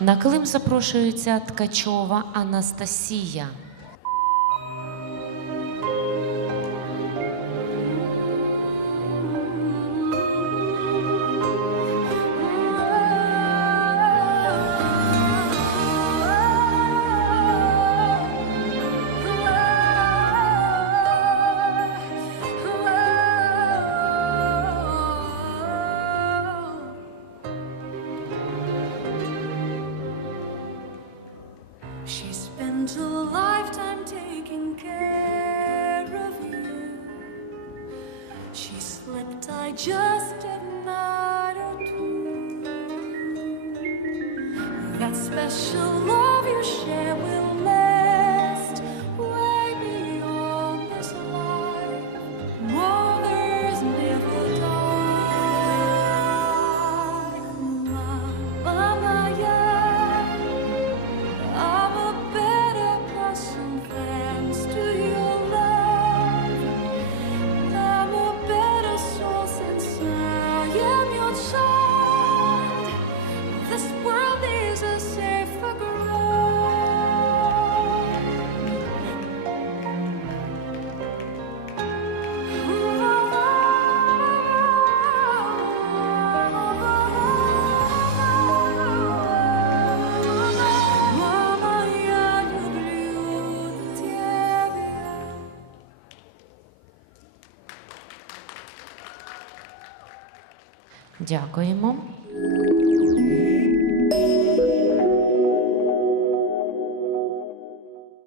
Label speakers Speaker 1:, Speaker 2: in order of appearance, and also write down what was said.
Speaker 1: На килим запрошується Ткачова Анастасія.
Speaker 2: Spent a lifetime taking care of you. She slept, I just a night or two. That special love you share will
Speaker 1: Дякуємо.